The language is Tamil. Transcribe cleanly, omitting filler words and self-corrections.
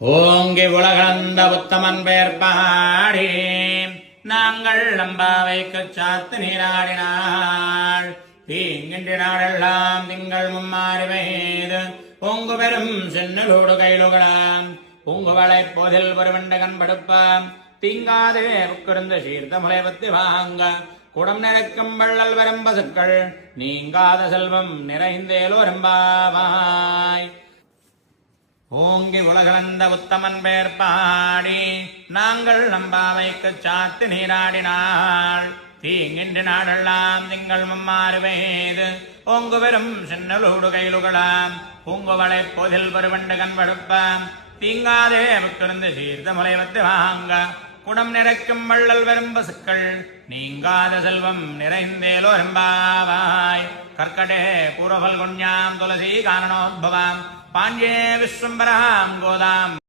ஓங்கி உலகளந்த உத்தமன் பெயர் பாடி நாங்கள் நம்பாவைக்குச் சாத்து நீராடினாள். தீங்கின்றி நாடெல்லாம் திங்கள் மும்மாறி பெய்து பொங்கு பெரும் சென்னலோடு கைலுகளாம் பொங்குவளை போதில் ஒருவண்ட கண்படுப்பாம் தீங்காதே உட்கிருந்த சீர்த்த முளைவத்து வாங்க குடம் நிறைக்கும் வள்ளல் வரும் பசுக்கள் நீங்காத செல்வம் நிறைந்தேலோரம்பாவாய். ஓங்கி உலகளந்த உத்தமன் பெயர் பாடி நாங்கள் நம்பாவைக்குச் சாத்து நீராடினாள். தீங்கின்றி நாடெல்லாம் திங்கள் மும்மாறு பெய்து ஓங்கு பெரும் சென்னலோடு கைலுகளாம் பூங்குவளை போதில் ஒருவண்டு கண்படுப்பாம் தீங்காதே முக்கிருந்து சீர்த்த முளைவத்து வாங்க குடம் நிறைக்கும் வள்ளல் வரும் பசுக்கள் நீங்காத செல்வம் நிறைந்தேலோரம்பாவாய். கர்க்கடே பூர்வபல்குண்யாம் துளசி காரணோத்பவாம் பாண்யே விஸ்வம்பராம் கோதாம்